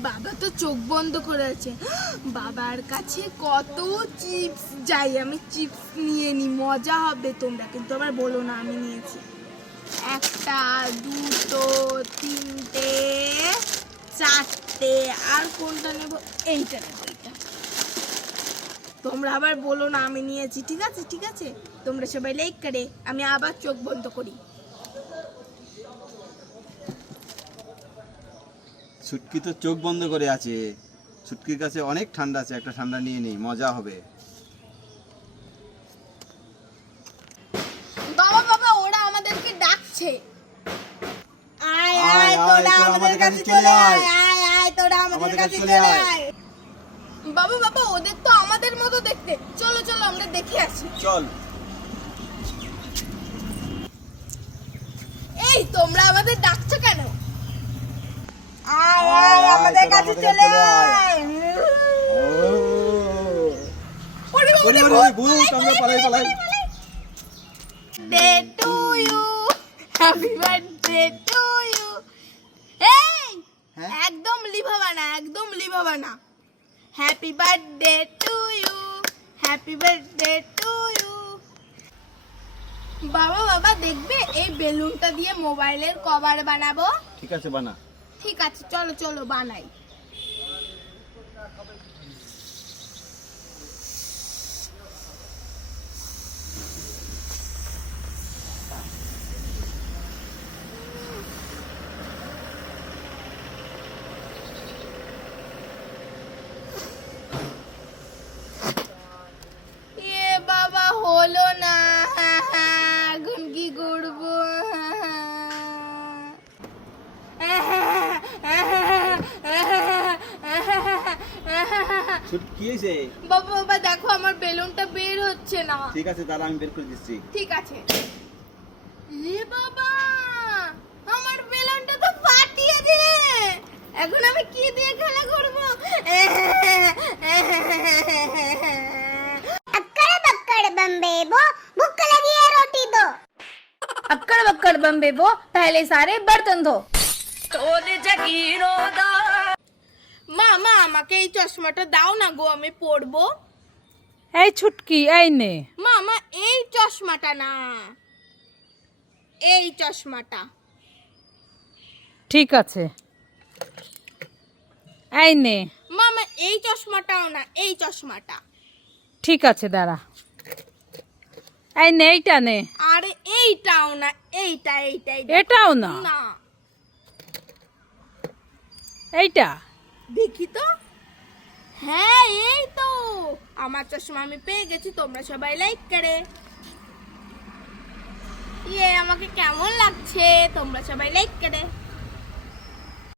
বাবা তো চোখ বন্ধ করে আছে। বাবার কাছে কত চিপস, যাই আমি চিপস নিয়ে নি, মজা হবে। তোমরা কিন্তু আবার বলো না আমি নিয়েছি। একটা, দুটো, তিনটে, চারটে, আর কোনটা নেব? এইটা নেব, এইটা। তোমরা আবার বলো না আমি নিয়েছি। ঠিক আছে ঠিক আছে, তোমরা সবাই লাইক করে। আমি আবার চোখ বন্ধ করি। ছুটকি তো চোখ বন্ধ করে আছে। ছুটকির কাছে অনেক ঠান্ডা আছে, একটা ঠান্ডা নিয়ে নেই, মজা হবে। বাবা বাবা, ওরা আমাদেরকে ডাকছে। আয় আয়, তোরা আমাদের কাছে চলে আয়। আয় আয়, তোরা আমাদের কাছে চলে আয়। বাবা বাবা, ওদের তো আমাদের মতো দেখতে। চলো চলো, আমরা দেখে আসি। চল। এই, তোমরা আমাদের ডাকছো কেন? আয় আয়, আমাদের কাছে চলে আয়। ওরে বাবা, ভূত, আমরা পালাই পালাই। Day to you, happy birthday to you. এই, একদম লিভাবা না, একদম লিভাবা না। Happy birthday to you, happy birthday to you. বাবা বাবা, দেখবে এই বেলুনটা দিয়ে মোবাইলের কভার বানাবো। ঠিক আছে, বানা। ঠিক আছে, চলো চলো বানাই। এ বাবা, হলো না। এখন কি করবো? ছুটকি এসে। বাবা বাবা, দেখো আমার বেলুনটা বের হচ্ছে না। ঠিক আছে, তাহলে আমি বের করে দিচ্ছি। ঠিক আছে। এ বাবা, আমার বেলুনটা তো ফাটিয়ে দে। এখন আমি কি দিয়ে খেলা করব? अक्कड़ बक्कड़ बम्बे बो भूख लगी है रोटी दो। अक्कड़ बक्कड़ बम्बे बो पहले सारे बर्तन धो। মা মা, আমাকে এই চশমাটা দাও না গো, আমি পরবো। এই ছুটকি, এই নে। মা মা, এই চশমাটা না, এই চশমাটা। ঠিক আছে, এই নে। মামা, এই চশমাটাও না, এই চশমাটা। ঠিক আছে, দাঁড়া। এই নে, এইটা নে। আরে এইটাও না, এইটা এইটাই। এটাও না? না, এইটা দেখি তো। হ্যাঁ, এই তো আমার চশমা আমি পেয়ে গেছি। তোমরা সবাই লাইক করে। আমাকে কেমন লাগছে? তোমরা সবাই লাইক করে।